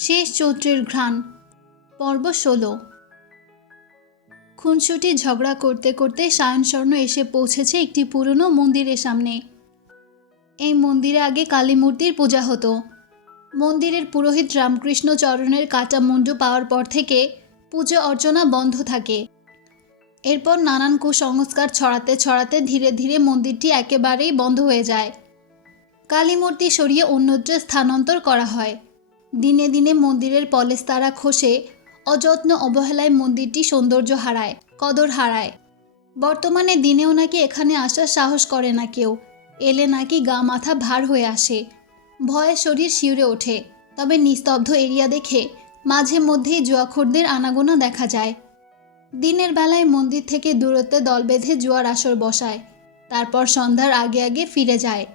শেষ চৈত্রের ঘ্রাণ। পর্ব ষোলো। খুনসুটি ঝগড়া করতে করতে সায়ন স্বর্ণ এসে পৌঁছেছে একটি পুরনো মন্দিরের সামনে। এই মন্দিরে আগে কালী মূর্তির পূজা হতো। মন্দিরের পুরোহিত রামকৃষ্ণ চরণের কাটা মুন্ডু পাওয়ার পর থেকে পুজো অর্চনা বন্ধ থাকে। এরপর নানান কুসংস্কার ছড়াতে ছড়াতে ধীরে ধীরে মন্দিরটি একেবারেই বন্ধ হয়ে যায়। কালী মূর্তি সরিয়ে অন্যত্র স্থানান্তর করা হয়। দিনে দিনে মন্দিরের পলেস্তারা খসে অযত্ন অবহেলায় মন্দিরটি সৌন্দর্য হারায়, কদর হারায়। বর্তমানে দিনেও নাকি এখানে আসার সাহস করে না কেউ। এলে নাকি গা মাথা ভার হয়ে আসে। ভয়ে শরীর শিউরে ওঠে। তবে নিস্তব্ধ এরিয়া দেখে মাঝে মধ্যেই জুয়াখোরদের আনাগোনা দেখা যায়। দিনের বেলায় মন্দির থেকে দূরত্বে দল বেঁধে জুয়ার আসর বসায়। তারপর সন্ধ্যার আগে আগে ফিরে যায়।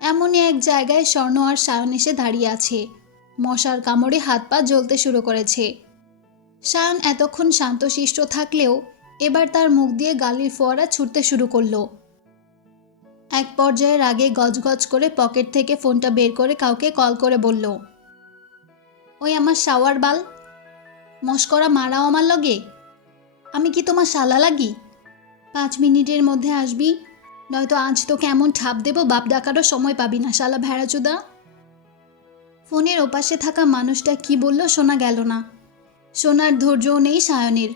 এমনই এক জায়গায় স্বর্ণ আর সায়ন এসে দাঁড়িয়ে আছে। মশার কামড়ে হাত পা জ্বলতে শুরু করেছে। সায়ন এতক্ষণ শান্তশিষ্ট থাকলেও এবার তার মুখ দিয়ে গালির ফোয়ারা ছুটতে শুরু করল। এক পর্যায়ে রাগে গজগজ করে পকেট থেকে ফোনটা বের করে কাউকে কল করে বলল, ওই আমার শাওয়ার বাল, মস্করা মারাও আমার লগে? আমি কি তোমার শালা লাগি? পাঁচ মিনিটের মধ্যে আসবি, নয়তো আজ তো কেমন ঠাপ দেবো, বাপ ডাকারও সময় পাবি না, শালা ভেড়াচুদা। ফোনের ওপাশে থাকা মানুষটা কি বলল শোনা গেল না। শোনার ধৈর্যও নেই সায়নের।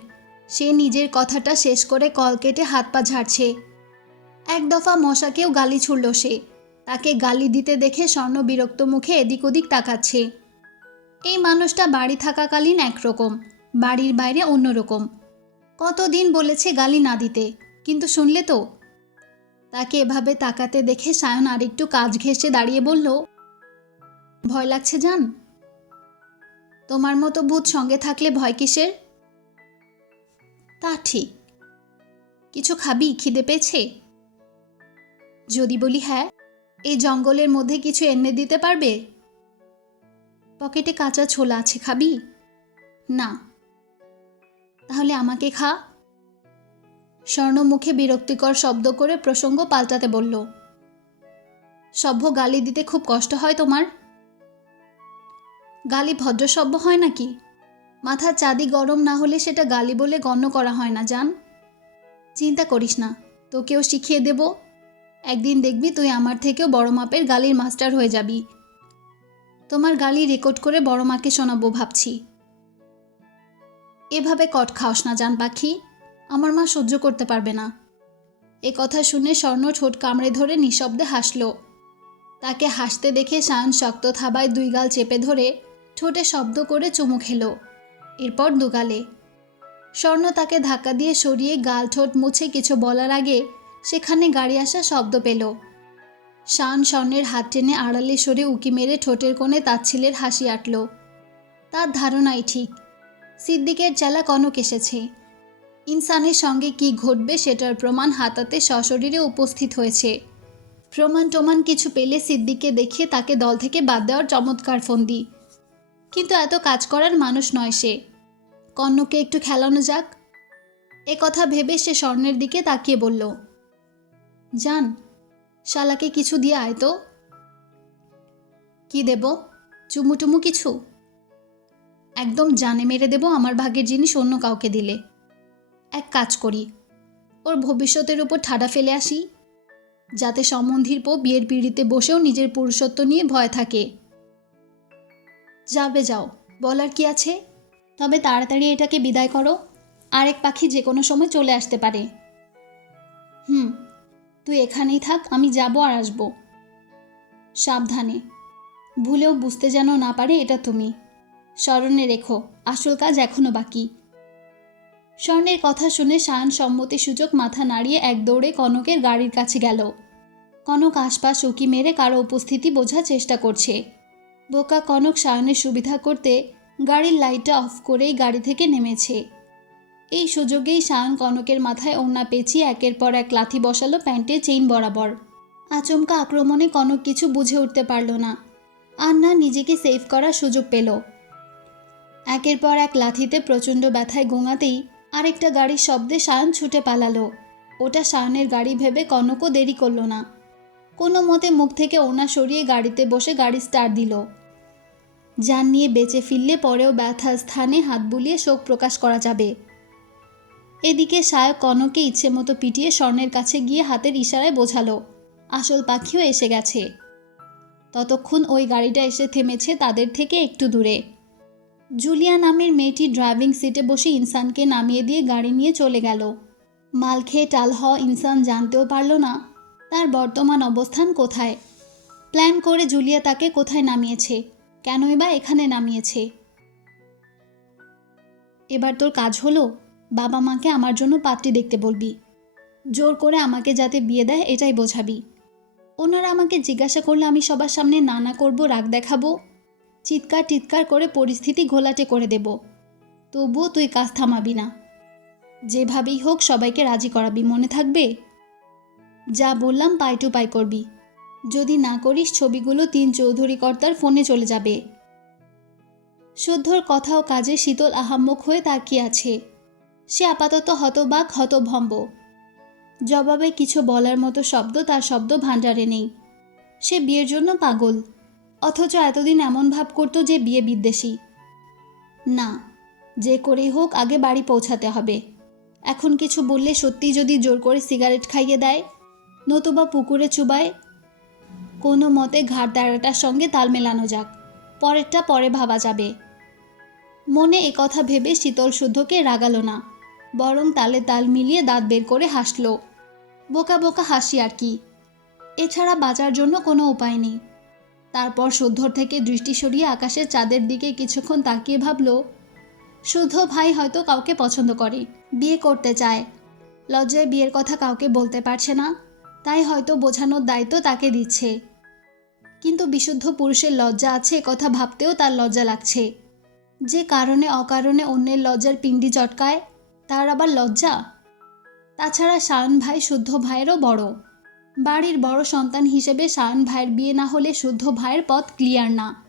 সে নিজের কথাটা শেষ করে কল কেটে হাত পা ঝাড়ছে। এক দফা মশাকেও গালি ছুড়ল সে। তাকে গালি দিতে দেখে স্বর্ণ বিরক্ত মুখে এদিক ওদিক তাকাচ্ছে। এই মানুষটা বাড়ি থাকাকালীন একরকম, বাড়ির বাইরে অন্যরকম। কতদিন বলেছে গালি না দিতে, কিন্তু শুনলে তো? তাকে এভাবে তাকাতে দেখে সায়ন আরেকটু কাজ ঘেঁষে দাঁড়িয়ে বলল ভয় লাগছে জান? তোমার মতো ভূত সঙ্গে থাকলে ভয় কিসের? তা ঠিক। কিছু খাবি? খিদে পেয়েছে? যদি বলি হ্যাঁ এই জঙ্গলের মধ্যে কিছু এনে দিতে পারবে? পকেটে কাঁচা ছোলা আছে, খাবি? না। তাহলে আমাকে খা। স্বর্ণ মুখে বিরক্তিকর শব্দ করে প্রসঙ্গ পাল্টাতে বলল, সভ্য গালি দিতে খুব কষ্ট হয় তোমার? গালি ভদ্রসভ্য হয় নাকি? মাথার চাঁদি গরম না হলে সেটা গালি বলে গণ্য করা হয় না, জান। চিন্তা করিস না, তোকেও শিখিয়ে দেব। একদিন দেখবি তুই আমার থেকেও বড় মাপের গালির মাস্টার হয়ে যাবি। তোমার গালি রেকর্ড করে বড় মাকে শোনাবো ভাবছি। এভাবে কট খাওস না, জান পাখি। আমার মা সহ্য করতে পারবে না। এ কথা শুনে স্বর্ণ ঠোঁট কামড়ে ধরে নিঃশব্দে হাসল। তাকে হাসতে দেখে সায়ন শক্ত থাবায় দুই গাল চেপে ধরে ঠোঁটে শব্দ করে চুমু খেলো। এরপর দুগালে। স্বর্ণ তাকে ধাক্কা দিয়ে সরিয়ে গাল ঠোঁট মুছে কিছু বলার আগে সেখানে গাড়ি আসা শব্দ পেল। শান স্বর্ণের হাত টেনে আড়ালে সরে উকি মেরে ঠোঁটের কোণে তাচ্ছিলের হাসি আটল। তার ধারণাই ঠিক। সিদ্দিকের চেলা কনক এসেছে। ইনসানের সঙ্গে কি ঘটবে সেটার প্রমাণ হাতাতে সশরীরে উপস্থিত হয়েছে। প্রমাণ টমান কিছু পেলে সিদ্দিককে দেখিয়ে তাকে দল থেকে বাদ দেওয়ার চমৎকার ফন্দি। কিন্তু এত কাজ করার মানুষ নয় সে। কর্ণকে একটু খেলানো যাক। এ কথা ভেবে সে স্বর্ণের দিকে তাকিয়ে বলল যান শালাকে কিছু দিয়ে আয় তো। কি দেব? চুমুটুমু কিছু? একদম জানে মেরে দেব আমার ভাগের জিনিস অন্য কাউকে দিলে। এক কাজ করি, ওর ভবিষ্যতের উপর ঠাডা ফেলে আসি। যাতে সম্বন্ধীর পো বিয়ের পিড়িতে বসেও নিজের পুরুষত্ব নিয়ে ভয় থাকে। যাবে যাও, বলার কি আছে? তবে তাড়াতাড়ি এটাকে বিদায় করো, আরেক পাখি যে কোনো সময় চলে আসতে পারে। হুম, তুই এখানেই থাক, আমি যাব আর আসব। সাবধানে। ভুলেও বুঝতে যেন না পারে এটা তুমি। স্মরণে রেখো, আসল কাজ এখনও বাকি। স্বর্ণের কথা শুনে সায়ন সম্মতি সুযোগ মাথা নাড়িয়ে এক দৌড়ে কনকের গাড়ির কাছে গেল। কনক আশপাশ উকি মেরে কারও উপস্থিতি বোঝার চেষ্টা করছে। বোকা কনক সায়নের সুবিধা করতে গাড়ির লাইটটা অফ করেই গাড়ি থেকে নেমেছে। এই সুযোগেই সায়ন কনকের মাথায় ওড়না পেঁচিয়ে একের পর এক লাথি বসালো প্যান্টের চেইন বরাবর। আচমকা আক্রমণে কনক কিছু বুঝে উঠতে পারল না। আর না নিজেকে সেভ করার সুযোগ পেল। একের পর এক লাথিতে প্রচণ্ড ব্যথায় গোঙাতেই আরেকটা গাড়ির শব্দে সায়ন ছুটে পালালো। ওটা সায়নের গাড়ি ভেবে কনকও দেরি করল না। কোনো মতে মুখ থেকে ওনা সরিয়ে গাড়িতে বসে গাড়ি স্টার্ট দিল। যান নিয়ে বেঁচে ফিরলে পরেও ব্যথা স্থানে হাত বুলিয়ে শোক প্রকাশ করা যাবে। এদিকে সায়ক কনকে ইচ্ছে মতো পিটিয়ে স্বর্ণের কাছে গিয়ে হাতের ইশারায় বোঝালো, আসল পাখিও এসে গেছে। ততক্ষণ ওই গাড়িটা এসে থেমেছে তাদের থেকে একটু দূরে। জুলিয়া নামের মেয়েটি ড্রাইভিং সিটে বসে ইনসানকে নামিয়ে দিয়ে গাড়ি নিয়ে চলে গেল। মাল খেয়ে টাল হওয়া ইনসান জানতেও পারল না, তার বর্তমান অবস্থান কোথায়? প্ল্যান করে জুলিয়া তাকে কোথায় নামিয়েছে? কেনই বা এখানে নামিয়েছে? এবার তোর কাজ হলো বাবা মাকে আমার জন্য পাত্রী দেখতে বলবি। জোর করে আমাকে যাতে বিয়ে দেয় এটাই বোঝাবি। ওনারা আমাকে জিজ্ঞাসা করলে আমি সবার সামনে নানা করব, রাগ দেখাবো, চিৎকার টিৎকার করে পরিস্থিতি ঘোলাটে করে দেব। তবুও তুই কাজ থামাবি না। যেভাবেই হোক সবাইকে রাজি করাবি, মনে থাকবে? যা বললাম পাই টু পাই করবি। যদি না করিস ছবিগুলো তিন চৌধুরী কর্তার ফোনে চলে যাবে। শুদ্ধর কথা ও কাজে শীতল আহাম্মক হয়ে তাকিয়ে আছে। সে আপাতত হতবাক, হতভম্ব। জবাবে কিছু বলার মতো শব্দ তার শব্দ ভাণ্ডারে নেই। সে বিয়ের জন্য পাগল। অথচ এতদিন এমন ভাব করতো যে বিয়ে বিদ্বেষী। না, যে করেই হোক আগে বাড়ি পৌঁছাতে হবে। এখন কিছু বললে সত্যি যদি জোর করে সিগারেট খাইয়ে দেয়, নতুবা পুকুরে চুবায় কোনো মতে ঘাট দাঁড়াটার সঙ্গে তাল মেলানো যাক। পরেরটা পরে ভাবা যাবে। মনে কথা ভেবে শীতল শুদ্ধকে রাগালো না। বরং তালে তাল মিলিয়ে দাঁত বের করে হাসল। বোকা বোকা হাসি আর কি। এছাড়া বাঁচার জন্য কোনো উপায় নেই। তারপর শুদ্ধর থেকে দৃষ্টি সরিয়ে আকাশের চাঁদের দিকে কিছুক্ষণ তাকিয়ে ভাবল, শুদ্ধ ভাই হয়তো কাউকে পছন্দ করে, বিয়ে করতে চায়। লজ্জায় বিয়ের কথা কাউকে বলতে পারছে না। তাই হয়তো বোঝানোর দায়িত্ব তাকে দিচ্ছে। কিন্তু বিশুদ্ধ পুরুষের লজ্জা আছে কথা ভাবতেও তার লজ্জা লাগছে। যে কারণে অকারণে অন্যের লজ্জার পিণ্ডি চটকায়, তার আবার লজ্জা? তাছাড়া শায়ন ভাই শুদ্ধ ভাইয়েরও বড়। বাড়ির বড় সন্তান হিসেবে শায়ন ভাইয়ের বিয়ে না হলে শুদ্ধ ভাইয়ের পথ ক্লিয়ার না।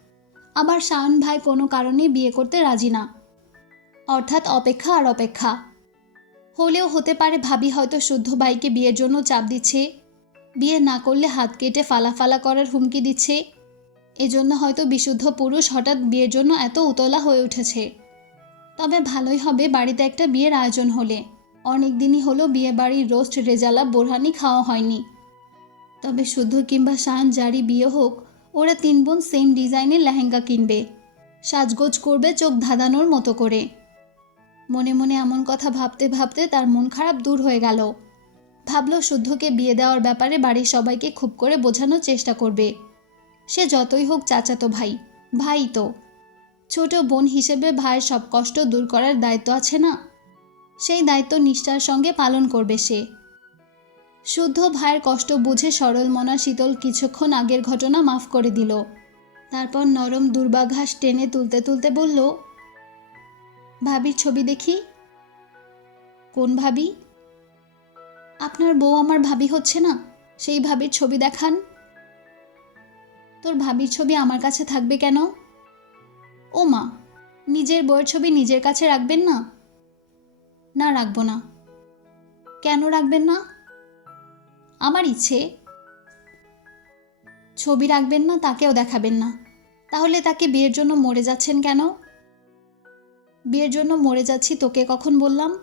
আবার শায়ন ভাই কোনো কারণে বিয়ে করতে রাজি না। অর্থাৎ অপেক্ষা আর অপেক্ষা। হলেও হতে পারে ভাবি হয়তো শুদ্ধ ভাইকে বিয়ের জন্য চাপ দিচ্ছে। বিয়ে না করলে হাত কেটে ফালাফালা করার হুমকি দিচ্ছে। এজন্য হয়তো বিশুদ্ধ পুরুষ হঠাৎ বিয়ের জন্য এত উতলা হয়ে উঠেছে। তবে ভালোই হবে বাড়িতে একটা বিয়ের আয়োজন হলে। অনেক দিনই হলো বিয়ে বাড়ির রোস্ট, রেজালা, বোরহানি খাওয়া হয়নি। তবে শুদ্ধ কিংবা শান জারি বিয়ে হোক, ওরা তিন বোন সেম ডিজাইনের লেহেঙ্গা কিনবে। সাজগোজ করবে চোখ ধাঁধানোর মতো করে। মনে মনে এমন কথা ভাবতে ভাবতে তার মন খারাপ দূর হয়ে গেল। ভাবল শুদ্ধকে বিয়ে দেওয়ার ব্যাপারে বাড়ির সবাইকে খুব করে বোঝানোর চেষ্টা করবে। সে যতই হোক চাচাতো ভাই ভাই তো। ছোট বোন হিসেবে ভাইয়ের সব কষ্ট দূর করার দায়িত্ব আছে না? সেই দায়িত্ব নিষ্ঠার সঙ্গে পালন করবে সে। শুদ্ধ ভাইয়ের কষ্ট বুঝে সরল মনা শীতল কিছুক্ষণ আগের ঘটনা মাফ করে দিল। তারপর নরম দুর্বাঘাস টেনে তুলতে তুলতে বলল, ভাবির ছবি দেখি? কোন ভাবি? আপনার বউ আমার ভাবি হচ্ছে না? সেই ভাবির ছবি দেখান। তোর ভাবির ছবি আমার কাছে থাকবে কেন? ও মা, নিজের বউয়ের ছবি নিজের কাছে রাখবেন না? না, রাখব না। কেন রাখবেন না? আমার ইচ্ছে। ছবি রাখবেন না, তাকেও দেখাবেন না। তাহলে তাকে বিয়ের জন্য মরে যাচ্ছেন কেন? বিয়ের জন্য মরে যাচ্ছি তোকে কখন বললাম?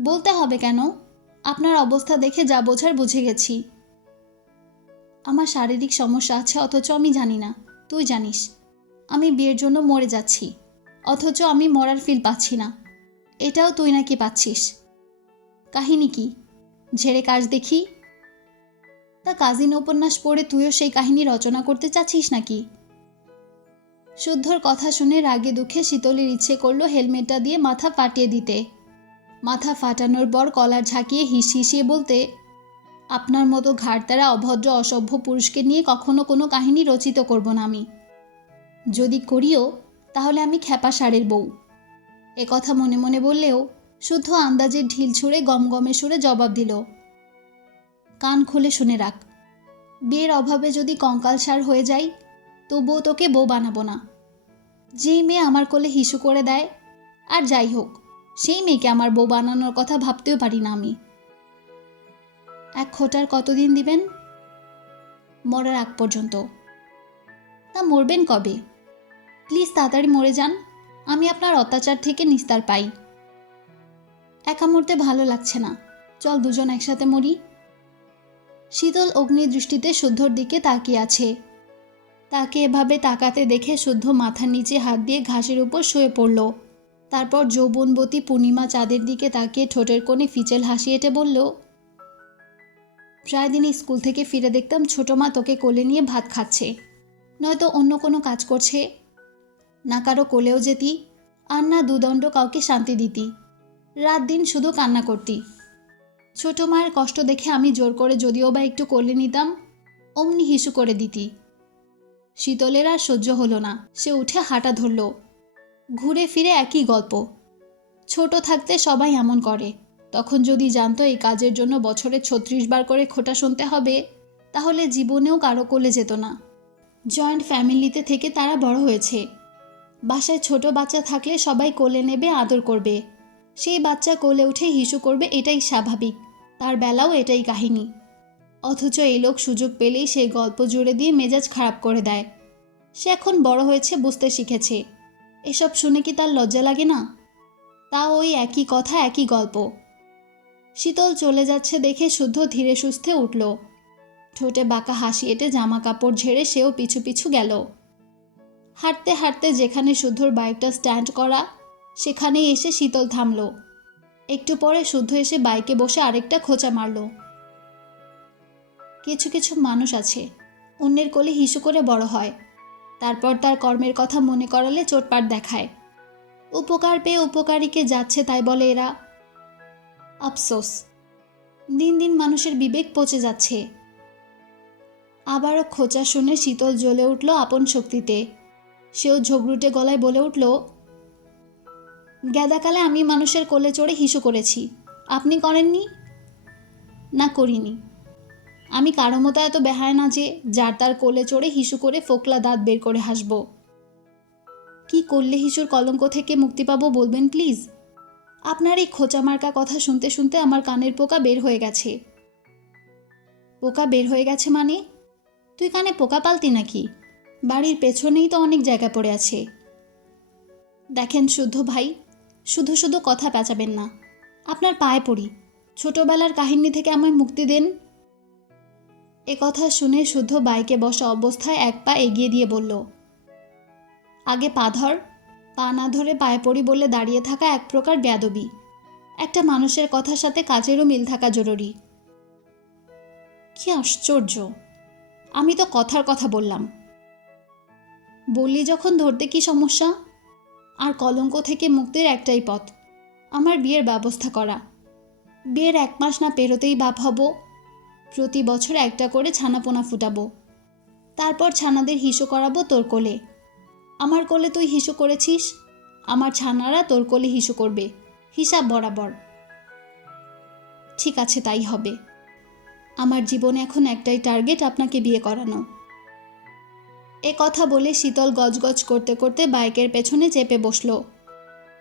বলতে হবে কেন? আপনার অবস্থা দেখে যা বোঝার বুঝে গেছি। আমার শারীরিক সমস্যা আছে, অথচ আমি জানি না। তুই জানিস, আমি বিয়ের জন্য মরে যাচ্ছি, অথচ আমি মরার ফিল পাচ্ছি না। এটাও তুই নাকি পাচ্ছিস? কাহিনী কি? ঝেড়ে কাজ দেখি? তা কাজিন উপন্যাস পড়ে তুইও সেই কাহিনী রচনা করতে চাচ্ছিস নাকি? শুদ্ধর কথা শুনে রাগে দুঃখে শীতলের ইচ্ছে করল হেলমেটটা দিয়ে মাথা ফাটিয়ে দিতে। মাথা ফাটানোর পর কলার ঝাঁকিয়ে হিস হিসিয়ে বলতে, আপনার মতো ঘাড়তারা অভদ্র অসভ্য পুরুষকে নিয়ে কখনো কোনো কাহিনী রচিত করব না আমি। যদি করিও, তাহলে আমি খ্যাপা সারের বউ। এ কথা মনে মনে বললেও শুদ্ধ আন্দাজের ঢিল ছুঁড়ে গমগমে সুরে জবাব দিল, কান খুলে শুনে রাখ। বিয়ের অভাবে যদি কঙ্কাল সার হয়ে যাই তবুও তোকে বউ বানাবো না। যেই মেয়ে আমার কোলে হিসু করে দেয়, আর যাই হোক সেই মেয়েকে আমার বউ বানানোর কথা ভাবতেও পারি না আমি। এক খোটার কতদিন দিবেন? মরার আগ পর্যন্ত। তা মরবেন কবে? প্লিজ তাড়াতাড়ি মরে যান। আমি আপনার অত্যাচার থেকে নিস্তার পাই। একা মরতে ভালো লাগছে না। চল দুজন একসাথে মরি। শীতল অগ্নি দৃষ্টিতে শুদ্ধর দিকে তাকিয়ে আছে। তাকে এভাবে তাকাতে দেখে শুদ্ধ মাথার নিচে হাত দিয়ে ঘাসের উপর শুয়ে পড়ল। তারপর যৌবনবতী পূর্ণিমা চাঁদের দিকে তাকিয়ে ঠোঁটের কোণে ফিচেল হাসি এঁটে বলল, প্রায় দিন স্কুল থেকে ফিরে দেখতাম ছোটো মা তোকে কোলে নিয়ে ভাত খাচ্ছে। নয়তো অন্য কোনো কাজ করছে। না কারও কোলেও যেতি, আর না দুদণ্ড কাউকে শান্তি দিতি। রাত দিন শুধু কান্না করতি। ছোট মায়ের কষ্ট দেখে আমি জোর করে যদিও বা একটু কোলে নিতাম, অমনি হিসু করে দিতি। শীতলের আর সহ্য হলো না। সে উঠে হাঁটা ধরল। ঘুরে ফিরে একই গল্প। ছোট থাকতে সবাই এমন করে। তখন যদি জানতো এই কাজের জন্য বছরে ছত্রিশ বার করে খোটা শুনতে হবে, তাহলে জীবনেও কারও কোলে যেত না। জয়েন্ট ফ্যামিলিতে থেকে তারা বড় হয়েছে। বাসায় ছোট বাচ্চা থাকলে সবাই কোলে নেবে, আদর করবে। সেই বাচ্চা কোলে উঠে হিসু করবে, এটাই স্বাভাবিক। তার বেলাও এটাই কাহিনী। অথচ এই লোক সুযোগ পেলেই সেই গল্প জুড়ে দিয়ে মেজাজ খারাপ করে দেয়। সে এখন বড় হয়েছে, বুঝতে শিখেছে। এসব শুনে কি তার লজ্জা লাগে না? তা ওই একই কথা, একই গল্প। শীতল চলে যাচ্ছে দেখে শুদ্ধ ধীরে সুস্থে উঠল। ঠোঁটে বাঁকা হাসি এঁটে জামা কাপড় ঝেড়ে সেও পিছু পিছু গেল। হাঁটতে হাঁটতে যেখানে শুদ্ধর বাইকটা স্ট্যান্ড করা, সেখানেই এসে শীতল থামল। একটু পরে শুদ্ধ এসে বাইকে বসে আরেকটা খোঁচা মারল। কিছু কিছু মানুষ আছে। অন্যের কোলে হিসু করে বড় হয়। তারপর তার কর্মের কথা মনে করালে চোটপাট দেখায়। উপকার পেয়ে উপকারীকে যাচ্ছে তাই বলে এরা। আফসোস। দিন দিন মানুষের বিবেক পচে যাচ্ছে। আবারও খোঁচা শুনে শীতল জ্বলে উঠল আপন শক্তিতে। সেও ঝগড়ুটে গলায় বলে উঠল, গ্যাদাকালে আমি মানুষের কোলে চড়ে হিসু করেছি। আপনি করেননি? না, করিনি। আমি কারও মতো এত বেহায় না যে যার তার কোলে চড়ে হিসু করে ফোকলা দাঁত বের করে হাসব। কি করলে হিসুর কলঙ্ক থেকে মুক্তি পাবো বলবেন প্লিজ? আপনার এই খোঁচা মার্কা কথা শুনতে শুনতে আমার কানের পোকা বের হয়ে গেছে। পোকা বের হয়ে গেছে মানে? তুই কানে পোকা পালতি নাকি? বাড়ির পেছনেই তো অনেক জায়গা পড়ে আছে। দেখেন শুদ্ধ ভাই, শুধু শুধু কথা পেঁচাবেন না। আপনার পায়ে পড়ি। ছোটবেলার কাহিনী থেকে আমায় মুক্তি দেন এ কথা শুনে শুদ্ধ বাইকে বসা অবস্থায় এক পা এগিয়ে দিয়ে বলল, আগে পা ধর, পা না ধরে পায়ে পড়ি বলে দাঁড়িয়ে থাকা এক প্রকার ব্যাদবি। একটা মানুষের কথার সাথে কাজেরও মিল থাকা জরুরি। কি আশ্চর্য! আমি তো কথার কথা বললাম। বললি যখন ধরতে কি সমস্যা? আর কলঙ্ক থেকে মুক্তির একটাই পথ, আমার বিয়ের ব্যবস্থা করা। বিয়ের এক মাস না পেরোতেই বাপ হব প্রতি বছর একটা করে ছানাপোনা ফুটাবো। তারপর ছানাদের হিসো করাবো তোর কোলে। আমার কোলে তুই হিসো করেছিস? আমার ছানারা তোর কোলে হিসো করবে। হিসাব বরাবর। ঠিক আছে, তাই হবে। আমার জীবনে এখন একটাই টার্গেট আপনাকে বিয়ে করানো। এ কথা বলে শীতল গজগজ করতে করতে বাইকের পেছনে চেপে বসল।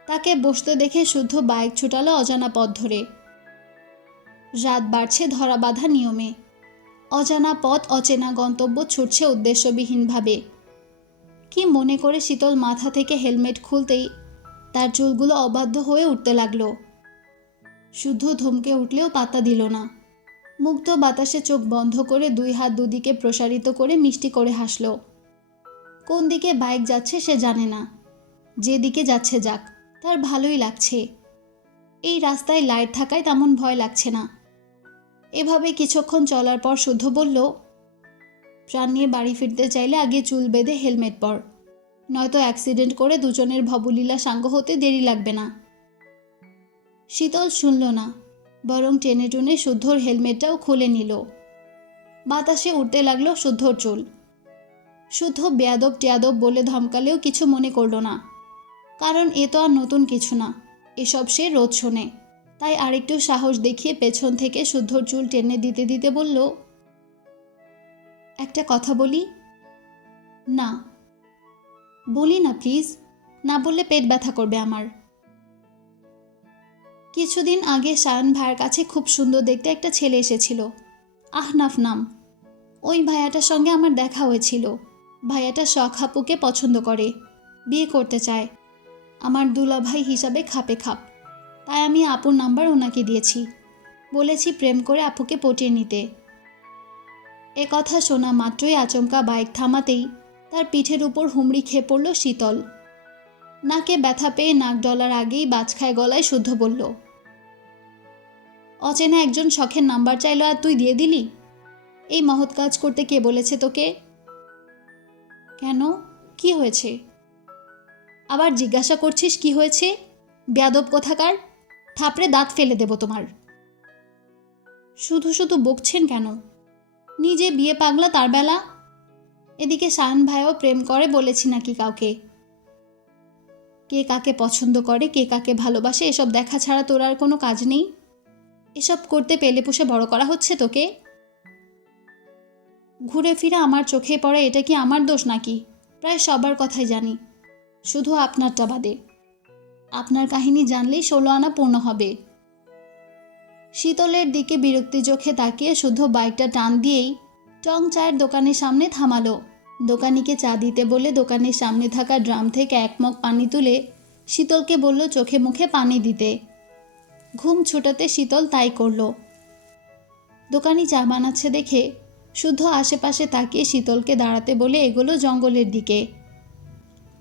তাকে বসতে দেখে শুদ্ধ বাইক ছুটালো অজানা পথ ধরে। রাত বাড়ছে ধরা বাঁধা নিয়মে। অজানা পথ, অচেনা গন্তব্য ছুটছে উদ্দেশ্যবিহীনভাবে। কি মনে করে শীতল মাথা থেকে হেলমেট খুলতেই তার চুলগুলো অবাধ্য হয়ে উঠতে লাগল। শুদ্ধ ধমকে উঠলেও পাতা দিল না। মুক্ত বাতাসে চোখ বন্ধ করে দুই হাত দুদিকে প্রসারিত করে মিষ্টি করে হাসল। কোন দিকে বাইক যাচ্ছে সে জানে না। যেদিকে যাচ্ছে যাক, তার ভালোই লাগছে। এই রাস্তায় লাইট থাকায় তেমন ভয় লাগছে না। এভাবে কিছুক্ষণ চলার পর শুদ্ধ বলল, প্রাণ নিয়ে বাড়ি ফিরতে চাইলে আগে চুল বেঁধে হেলমেট পর। নয়তো অ্যাক্সিডেন্ট করে দুজনের ভবলীলা সাঙ্গ হতে দেরি লাগবে না। শীতল শুনল না, বরং টেনে টুনে শুদ্ধর হেলমেটটাও খুলে নিল। বাতাসে উঠতে লাগল শুদ্ধর চুল। শুদ্ধ বেয়াদব টেয়াদব বলে ধমকালেও কিছু মনে করল না, কারণ এ তো আর নতুন কিছু না, এসব সে রোজ শোনে। তাই আরেকটু সাহস দেখিয়ে পেছন থেকে শুদ্ধর চুল টেনে দিতে দিতে বলল, একটা কথা বলি? না। বলি না প্লিজ না বললে পেট ব্যথা করবে আমার। কিছুদিন আগে সায়ন ভাইয়ের কাছে খুব সুন্দর দেখতে একটা ছেলে এসেছিল। আহনাফ নাম। ওই ভাইয়াটার সঙ্গে আমার দেখা হয়েছিল। ভাইয়াটা শখ হাপুকে পছন্দ করে। বিয়ে করতে চায়। আমার দুলাভাই হিসাবে খাপে খাপ। তাই আমি আপুর নাম্বার ওনাকে দিয়েছি। বলেছি প্রেম করে আপুকে পটিয়ে নিতে। এ কথা শোনা মাত্রই আচমকা বাইক থামাতেই তার পিঠের উপর হুমড়ি খেয়ে পড়ল শীতল। নাকে ব্যথা পেয়ে নাক ডলার আগেই বাজখায় গলায় শুদ্ধ বলল, অচেনা একজন শখের নাম্বার চাইলো আর তুই দিয়ে দিলি? এই মহৎ কাজ করতে কে বলেছে তোকে? কেন? কি হয়েছে? আবার জিজ্ঞাসা করছিস কি হয়েছে? ব্যাদব কোথাকার? থাপড়ে দাঁত ফেলে দেব তোমার। শুধু শুধু বকছেন কেন? নিজে বিয়ে পাগলা তার বেলা? এদিকে সায়ন ভাইও প্রেম করে বলেছি নাকি কাউকে? কে কাকে পছন্দ করে, কে কাকে ভালোবাসে, এসব দেখা ছাড়া তোর আর কোনো কাজ নেই? এসব করতে পেলে পুষে বড় করা হচ্ছে তোকে? ঘুরে ফিরে আমার চোখে পড়ে এটা কি আমার দোষ নাকি? প্রায় সবার কথাই জানি। শুধু আপনারটা বাদে। আপনার কাহিনী জানলেই ষোলো আনা পূর্ণ হবে। শীতলের দিকে বিরক্তি চোখে তাকিয়ে শুধু বাইকটা টান দিয়েই টং চায়ের দোকানের সামনে থামালো। দোকানিকে চা দিতে বলে দোকানের সামনে থাকা ড্রাম থেকে এক মগ পানি তুলে শীতলকে বলল, চোখে মুখে পানি দিতে। ঘুম ছোটাতে শীতল তাই করল। দোকানি চা বানাচ্ছে দেখে শুদ্ধ আশেপাশে তাকিয়ে শীতলকে দাঁড়াতে বলে, এগোলো জঙ্গলের দিকে।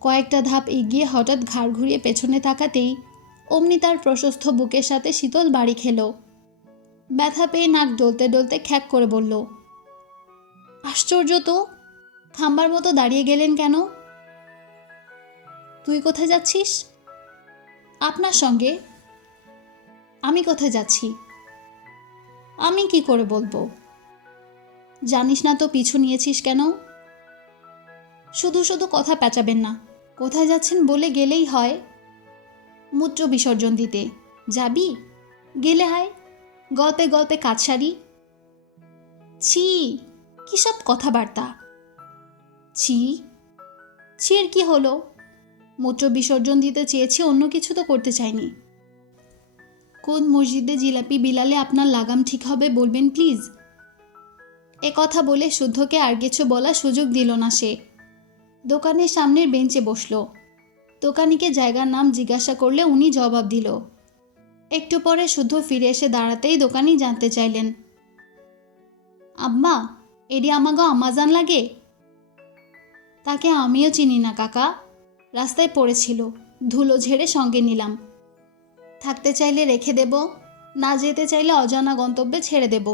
কয়েকটা ধাপ এগিয়ে হঠাৎ ঘাড় ঘুরিয়ে পেছনে তাকাতেই অমনি তার প্রশস্ত বুকের সাথে শীতল বাড়ি খেলো। ব্যথা পেয়ে নাক ডলতে ডলতে খ্যাক করে বলল, আশ্চর্য তো খাম্বার মতো দাঁড়িয়ে গেলেন কেন? তুই কোথায় যাচ্ছিস? আপনার সঙ্গে। আমি কোথায় যাচ্ছি? আমি কি করে বলব? জানিস না তো পিছু নিয়েছিস কেন? শুধু শুধু কথা পেঁচাবেন না। কোথায় যাচ্ছেন বলে গেলেই হয়। মূত্র বিসর্জন দিতে। যাবি? গেলে হয়। গল্পে গল্পে কাজ সারি। ছি, কী সব কথাবার্তা? ছি ছি ছির কি হলো? মূত্র বিসর্জন দিতে চেয়েছি অন্য কিছু তো করতে চাইনি কোন মসজিদে জিলাপি বিলালে আপনার লাগাম ঠিক হবে বলবেন প্লিজ? এ কথা বলে শুদ্ধকে আর কিছু বলার সুযোগ দিল না সে। দোকানের সামনের বেঞ্চে বসল। দোকানিকে জায়গার নাম জিজ্ঞাসা করলে উনি জবাব দিল, একটু পরে শুদ্ধ ফিরে এসে দাঁড়াতেই দোকানি জানতে চাইলেন। আম্মা, এডি আমাগো আমাজান লাগে? তাকে আমিও চিনি না, কাকা। রাস্তায় পড়েছিল, ধুলো ঝেড়ে সঙ্গে নিলাম। থাকতে চাইলে রেখে দেব, না যেতে চাইলে অজানা গন্তব্যে ছেড়ে দেব।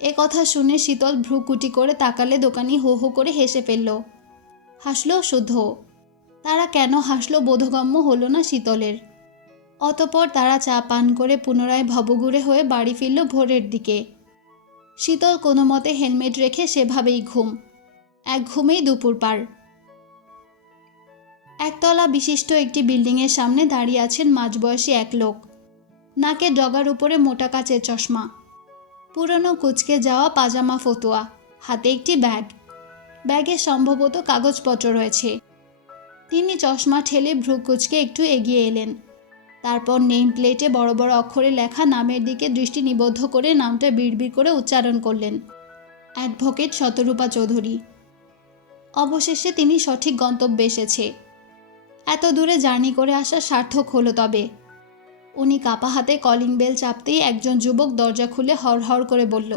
এ কথা শুনে শীতল ভ্রুকুটি করে তাকালে দোকানি হো হো করে হেসে ফেলল, হাসলো শুদ্ধ। তারা কেন হাসলো বোধগম্য হলো না শীতলের। অতপর তারা চা পান করে পুনরায় ভবঘুরে হয়ে বাড়ি ফিরল ভোরের দিকে। শীতল কোনো মতে হেলমেট রেখে সেভাবেই ঘুম। এক ঘুমেই দুপুর পার। একতলা বিশিষ্ট একটি বিল্ডিংয়ের সামনে দাঁড়িয়ে আছেন মাঝবয়সী এক লোক। নাকে ডগার উপরে মোটা কাচের চশমা। পুরনো কুচকে যাওয়া পাজামা ফতুয়া, হাতে একটি ব্যাগ। ব্যাগে সম্ভবত কাগজপত্র রয়েছে। তিনি চশমা ঠেলে ভ্রু কুচকে একটু এগিয়ে এলেন। তারপর নেম প্লেটে বড় বড় অক্ষরে লেখা নামের দিকে দৃষ্টি নিবদ্ধ করে নামটা বিড়বিড় করে উচ্চারণ করলেন। অ্যাডভোকেট শতরূপা চৌধুরী। অবশেষে তিনি সঠিক গন্তব্যে এসেছে। এত দূরে জার্নি করে আসা সার্থক হলো তবে। উনি কাপা হাতে কলিং বেল চাপতেই একজন যুবক দরজা খুলে হরহর করে বলল,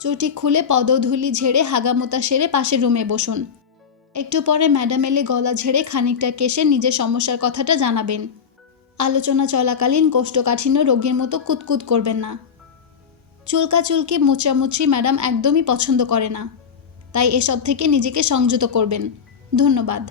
চটি খুলে পদধূলি ঝেড়ে হাগামোতা সেরে পাশের রুমে বসুন। একটু পরে ম্যাডাম এলে গলা ঝেড়ে খানিকটা কেসে নিজের সমস্যার কথাটা জানাবেন। আলোচনা চলাকালীন কোষ্ঠকাঠিন্য রোগীর মতো কুতকুত করবেন না। চুলকাচুলকি মুচামুচি ম্যাডাম একদমই পছন্দ করে না। তাই এসব থেকে নিজেকে সংযত করবেন। ধন্যবাদ।